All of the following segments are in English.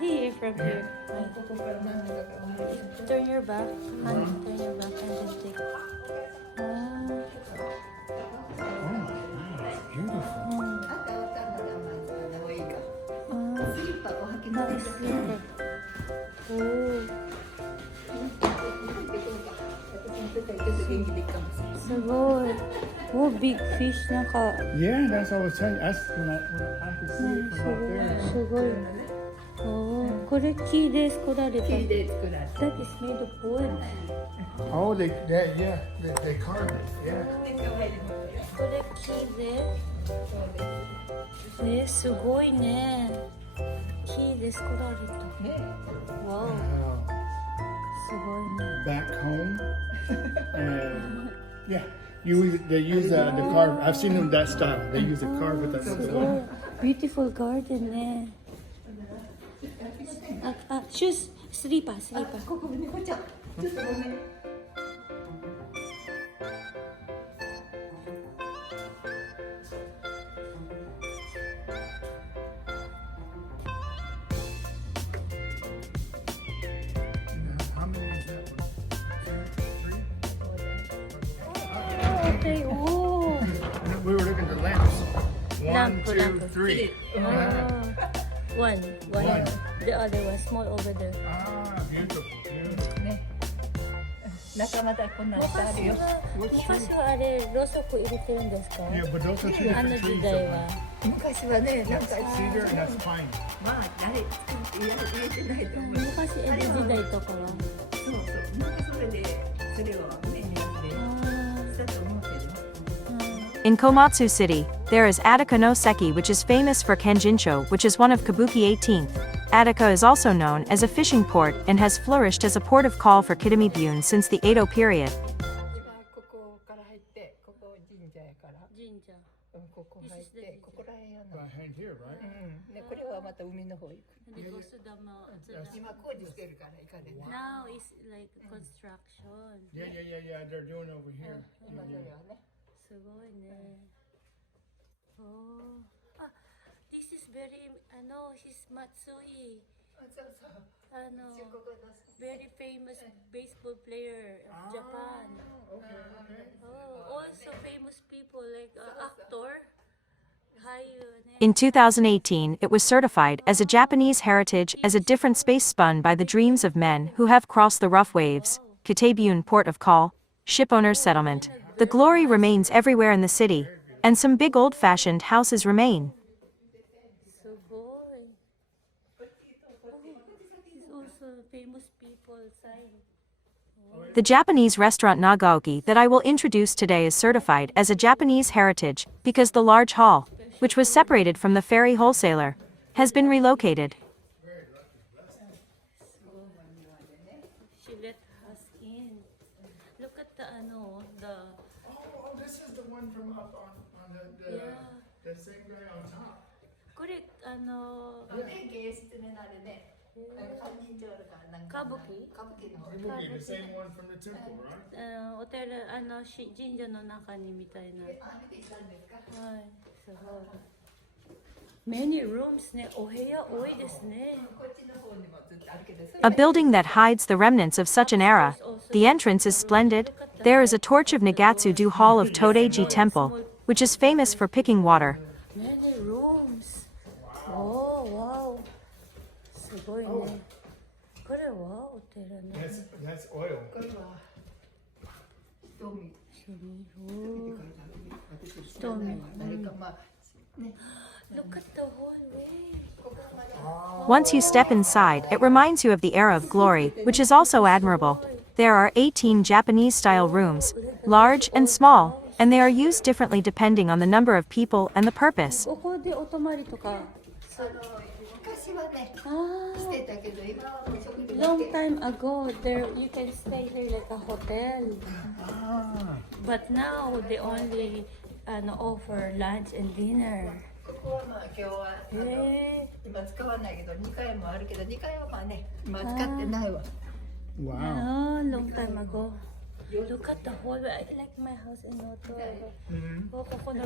Here from here. Turn your back. Turn your back and then take. Oh, big fish naka. Yeah, that's what I was telling you. That's when I could see it from up there. すごい。これ木で作られた。木で作られた。That is made of wood. Oh, they carved it. Yeah. これ木で。すごいね。木で作られた。わお。すごいね。Back home, and yeah, they use the carve. I've seen them that style. They use the carve with that style. Beautiful garden ね。shoes, slipper. ここにこっちゃ。ちょっとごめん。Okay, oh. We were looking at the lamps. One, two, Lamp. three. One. The other one, small over there. Beautiful. 中またこんなのあるよ。昔はあれ、ろうそく入れてるんですか？ Yeah, but those are two あの different 時 trees. 代は。昔はね、なんか Cedar and that's pine. まあ誰入れてないと思う。昔江戸時代とかは。そう。なんかそれでそれをねしたと思うけど。In Komatsu City, there is Ataka no Seki, which is famous for Kenjincho, which is one of Kabuki 18th. Ataka is also known as a fishing port and has flourished as a port of call for Kitami-bune since the Edo period. ここから入ってここ神社やから。神社。ここ入ってここらへんやな。Behind here, right? ねこれはまた海の方行く。で、ゴス玉。今工事してるから行かね。Now is like construction. Yeah. They're doing it over here. 今それはね。すごいね。This is very, he's Matsui. そうそう。Very famous baseball player of Japan. Also famous people like actor. In 2018, it was certified as a Japanese heritage as a different space spun by the dreams of men who have crossed the rough waves, Kitami-bune port of call, shipowners settlement. The glory remains everywhere in the city, and some big old-fashioned houses remain. The Japanese restaurant Nagaoki that I will introduce today is certified as a Japanese heritage because the large hall, which was separated from the ferry wholesaler, has been relocated. She let us in. Look at the Oh, this is the one from up on the same guy on top. これ芸術になるね。歌舞伎 The same one from the temple, right? お寺神社の中にみたいな。はい、すごい。Many rooms ね、お部屋多いですね。 A building that hides the remnants of such an era. The entrance is splendid. There is a torch of Nagatsu-do Hall of Todeiji Temple, which is famous for picking water. Many rooms. Oh, wow. すごいね。これはお寺ね。That's oil. これは瞳。誰かまあね。 Look at the hallway. Once you step inside, it reminds you of the era of glory, which is also admirable. There are 18 Japanese-style rooms, large and small, and they are used differently depending on the number of people and the purpose. ここでお泊まりとか。昔はね、してたけど今はもう食事 Long time ago, there you can stay there like a hotel. But now they only offer lunch and dinner. ここはまあ今日は今使わないけど2階もあるけど2階はまあね今使ってないわ。Wow. Oh, long time ago. Look at the hallway. I like my house in Noto.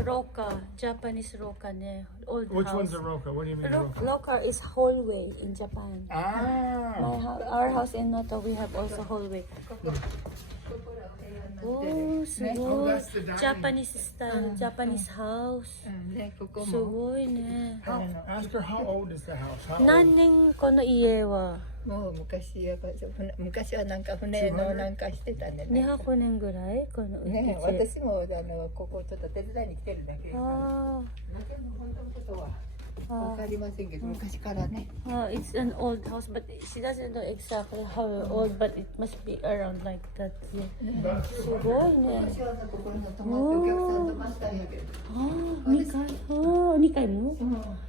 Roka, Japanese Roka ne. Old Which house. one's a Roka? What do you mean a Roka? Roka is hallway in Japan. Our house in Noto, we have also hallway. Oh, so that's the dining. Japanese style, Japanese house. ね、ここすもごいね。 Ask her how old is the house? How old? 何年この家はもう昔はなんか船のなんかしてたんでね。 200年ぐらいこの家。ね、私もここちょっと手伝いに来てるだけ。あ本当のことはわかりませんけど、昔からね。It's an old house, but she doesn't know exactly how old, but it must be around like that. すごいね。私はここに泊まってお客さん泊まったんやけど。2階も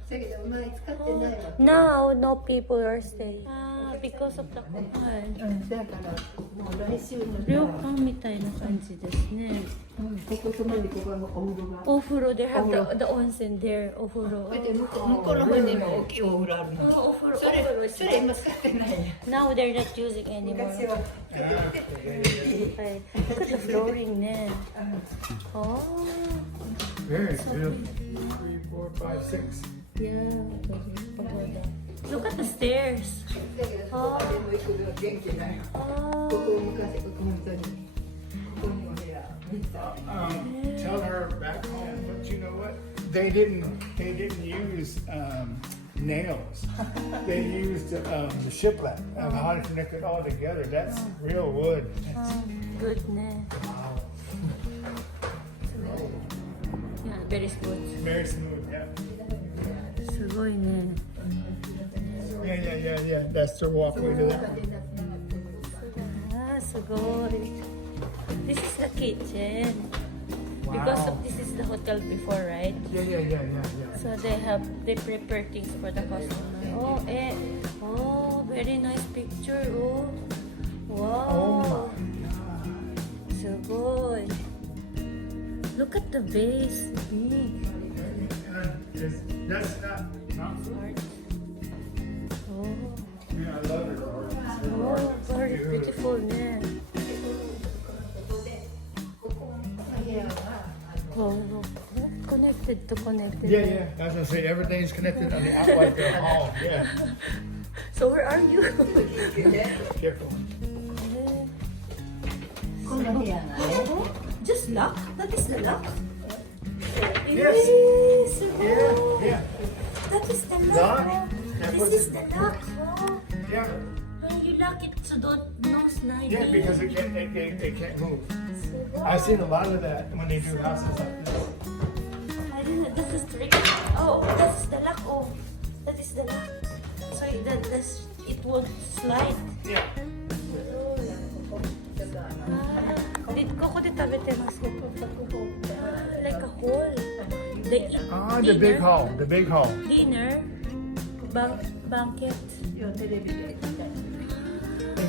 だけど前使ってないわ。 Now, no people are staying. Because of the hotel. だからもう来週のRyokan みたいな感じですね。ここ泊まってここのお風呂が。お風呂 they have the onsen there. お風呂。向こうの方にも大きいお風呂あるの。お風呂。それ今使ってないや。 Now they're not using anymore. 昔は。はい。Look at the flooring ね。Oh. Very good. 3, 4, 5, 6. Yeah. Look at the stairs. だけどそこでも行くの元気ない。ここ昔ここ本当にここにお部屋見た。 Tell her back home, but you know what? They didn't use nails. They used the shiplap and how to connect it all together. That's real wood. Good ね。Yeah, very smooth. Very smooth. Yeah. すごいね。 Yeah. That's the walkway to that. すごい。This is the kitchen. Because of this is the hotel before, right? Yeah. So they prepare things for the customer. Very nice picture. Oh, wow. So good. Look at the vase. That's not. Oh, Yeah, I love it. very beautiful, yeah. Oh, connected. Yeah. As I say, everything's connected on the out like the hall. Yeah. So where are you? Careful. この部屋がね。 Just lock? That is the lock? Yes. Yes. Yeah. That is the Lock. lock. This is the lock. Oh. Yeah. You lock it so don't no slide. Yeah, because it can't move. I've seen a lot of that when they do houses like this. I didn't know. That is tricky. Oh, that's the lock. Oh, that is the lock. So it won't slide. Yeah. ここで食べてますけど。Like a hall. The big hall. The big hall. Dinner. Banquet. Is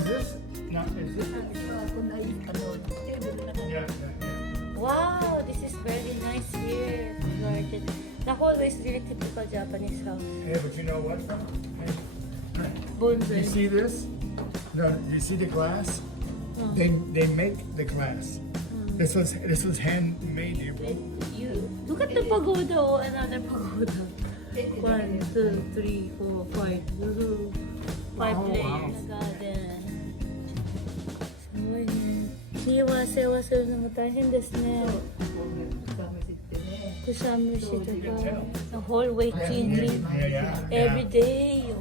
this? No, is this? Yeah. Wow, this is very nice here. Garden. The hallway is really typical Japanese house. Yeah, but you know what? Bunzen. You see this? No, you see the glass? They make the glass. This was handmade. You look at the pagoda. Oh, another pagoda. 1, 2, 3, 4, 5. Woohoo. 5 layers garden. すごいね。日は世話するのも大変ですね。草むしとか。The hallway cleaning every day.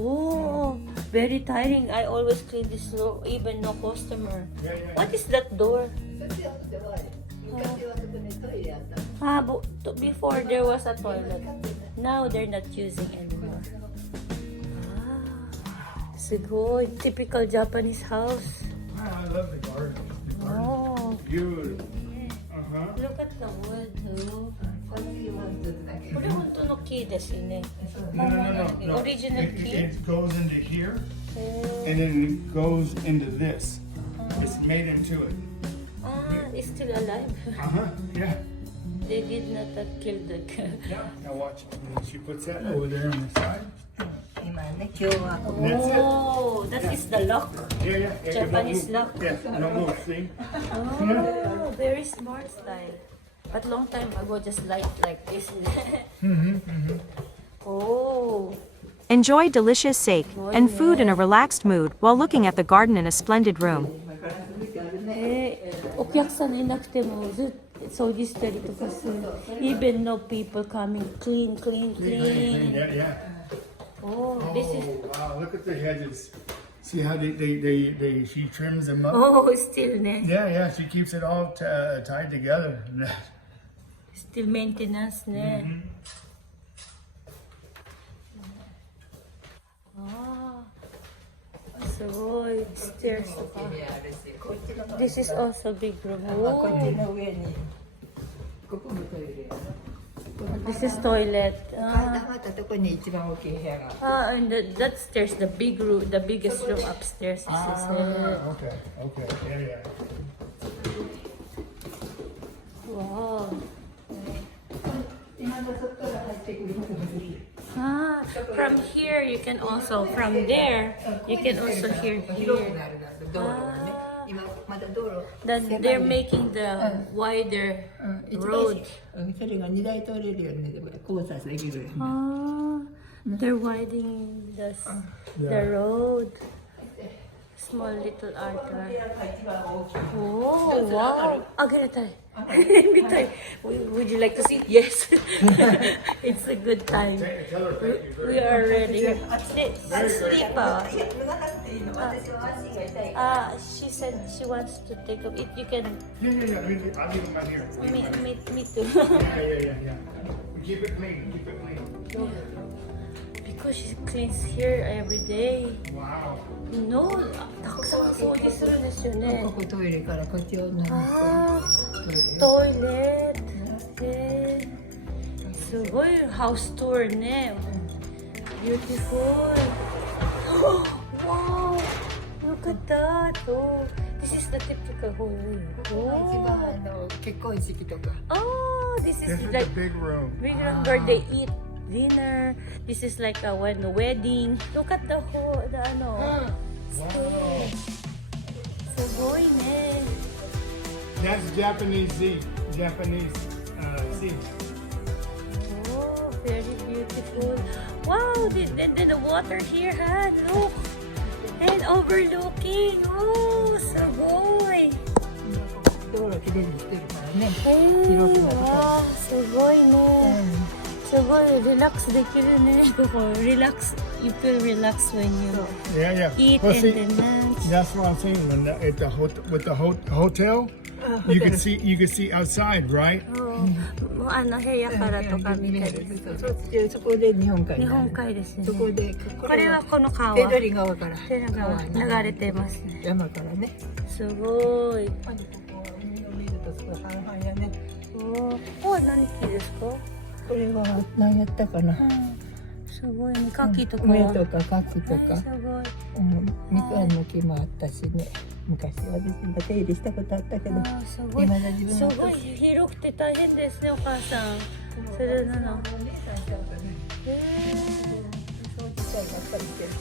Oh, very tiring. I always clean this floor, even no customer. What is that door? Before there was a toilet. Now they're not using anymore. Sugoi, typical Japanese house. I love the garden. Oh, Beautiful. look at the wood. これ本当の木ですよね。 No. Original key? It goes into here, and then it goes into this. It's made into it. It's still alive. Yeah. They did not kill the cat. Yeah. Now watch. She puts that over there on the side. 今ね、今日はここ Oh, that is the lock. Yeah, yeah. Japanese Don't move. lock. Yeah, don't move. See? Oh, very smart style. But long time ago, just like this. Oh. Enjoy delicious steak and food in a relaxed mood while looking at the garden in a splendid room. お客さんいなくてもずっと掃除したりとかする。Even no people coming, clean. Yeah, yeah. Oh, this is. Wow, look at the hedges. See how she trims them up? Oh, still ね。 Yeah, yeah, she keeps it all tied together. Still maintenance ね。ああ、すごい。Stairs とか。This is also big room. こっちの上にここもトイレ。 This is toilet. 溜まったとこに一番大きい部屋が。And that stairs, the big room, the biggest room upstairs. This is Okay. Yeah, yeah. wow. 今のそこから入ってくることができる。 From here you can also, from there you can also hear 広く here. なるな道路がね。今まだ道路。 Then they're making the wider road. それが2台通れるように交差できる。 They're widening the road. Small little artwork. Oh, wow. あげれたい。見たい。Would you like to see? Yes. It's a good time. We are ready. Sleeper. She said she wants to take a it. You can. Yeah. I'll leave them right here. Me too. Yeah. Keep it clean. Because she cleans here every day. Wow. No, たくさん掃除するんですよね。ここトイレからこっちをなんあー、トイレ。すごいハウストゥーね。Beautiful. Wow, look at that. Oh, this is the typical hall. 一番結婚式とか。 Oh, this This is is like the big room. big room where they eat dinner. This is like a wedding. Look at the whole, the ano. Wow. すごいね。 That's Japanese Z. Japanese Z. Oh, very beautiful. Wow, the water here, huh? Look. And overlooking. Oh, すごい。道路きれいにしてるからね。広くなるからわあ、すごいね。すごいリラックスできるね。ここリラックス。You feel relaxed when you Yeah. eat Well, and see, then lunch. that's what I'm saying. When at the with the hotel, you can see outside, right? もう部屋からとか見たり。そこで日本海。日本海ですね。そこでこれはこの川。手取川から。手取川流れてますね。山からね。すごい。ここ海を見るとすごい半々やね。ここは何木ですか？これは何やったかな。すごいね。柿とか。梅とか柿とか。すごい。みかんの木もあったしね。昔私も手入れしたことあったけど。すごい。今だ自分の。すごい広くて大変ですね、お母さん。それなの。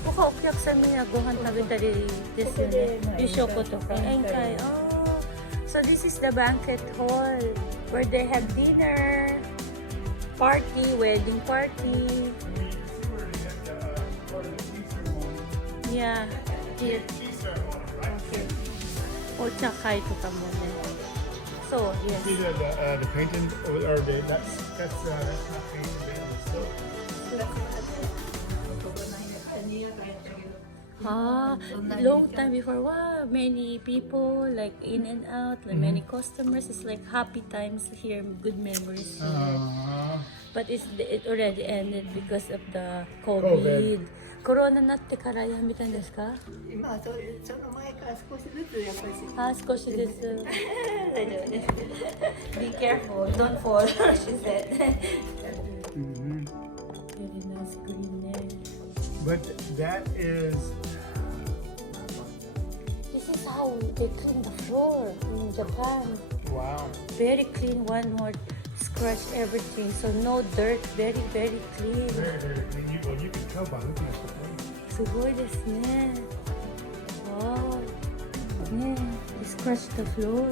ここはお客さんみんなご飯食べたりですよね。夕食とか宴会。So this is the banquet hall where they have dinner, party, wedding party. Yeah. Here. Okay. お茶会とかもね。そう、yes. See the painting or that's not painted. Long time before, wow, many people like in and out, like many customers. It's like happy times here, good memories here. But it already ended because of the COVID. コロナになってからやめたんですか？今はその前から少しずつやっぱり。少しずつ。大丈夫です。Be careful, don't fall, she said. Very nice green there. But that is. This is how they clean the floor in Japan. Wow. Very clean, one more scratched everything, so no dirt, very very clean. Very, very clean. You can tell by looking at the place. すごいですね。Wow. ね、they scratched the floor.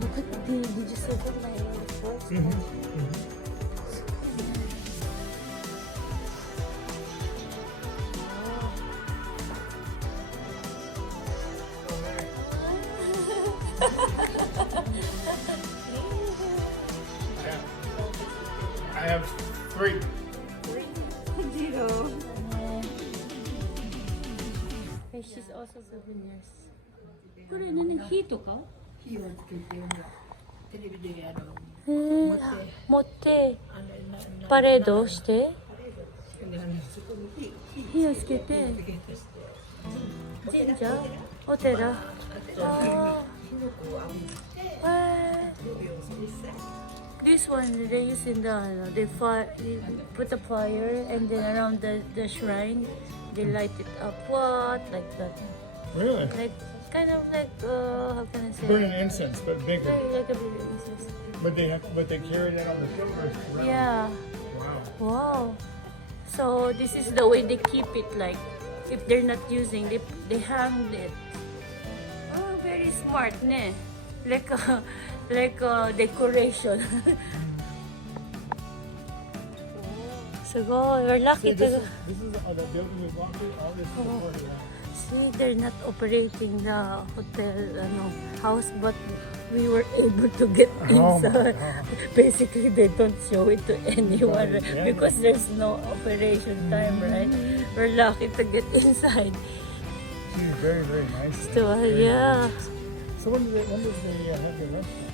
Look at did you see that my first? I have 3. Zero. And she's also souvenirs. これ何火とか？火をつけてテレビで持ってパレードして火をつけて神社お寺This one they use in they put a fire and then around the shrine they light it up like that Really? like kind of like how can I say Burning incense, but bigger. like a big incense. But they carry that on the shoulders. around. Yeah. Wow. Wow. So this is the way they keep it, like if they're not using they hang it. Oh, very smart, ne? Like a decoration. So go, we're lucky See, this to is the building we walked through. All this is the party lot. see they're not operating the hotel house, but we were able to get Oh my inside. God. Basically, they don't show it to anyone Yeah. because there's no operation time, right? We're lucky to get inside. She's very, very nice. So, yeah. So when does they have the restaurant?